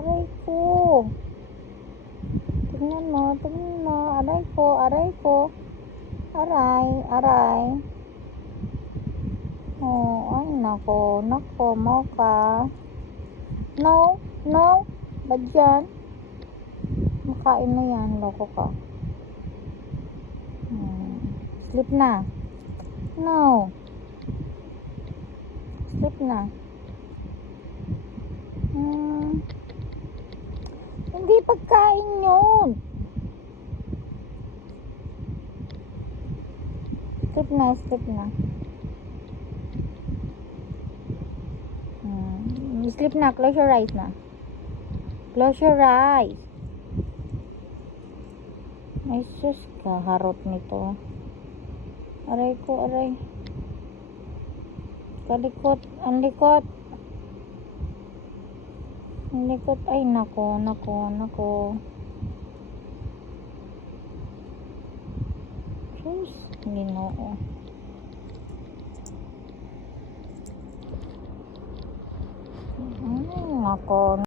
Aray ko. Tingnan mo, tingnan mo. Aray ko, aray ko. Aray, aray. Oh, ay nako, nako, mocha. No, no. Ba't yan? Makain mo yan, loko ka. Sleep na. No. Sleep na. Hindi pagkain yun. Sleep na, sleep na. Sleep na, close your eyes na. Close your eyes. Ay sus, kaharot nito. Aray ko, aray. Kalikot, ang likot. Ang likot, ay nako, nako, nako. Sus, Ginoo. Nako.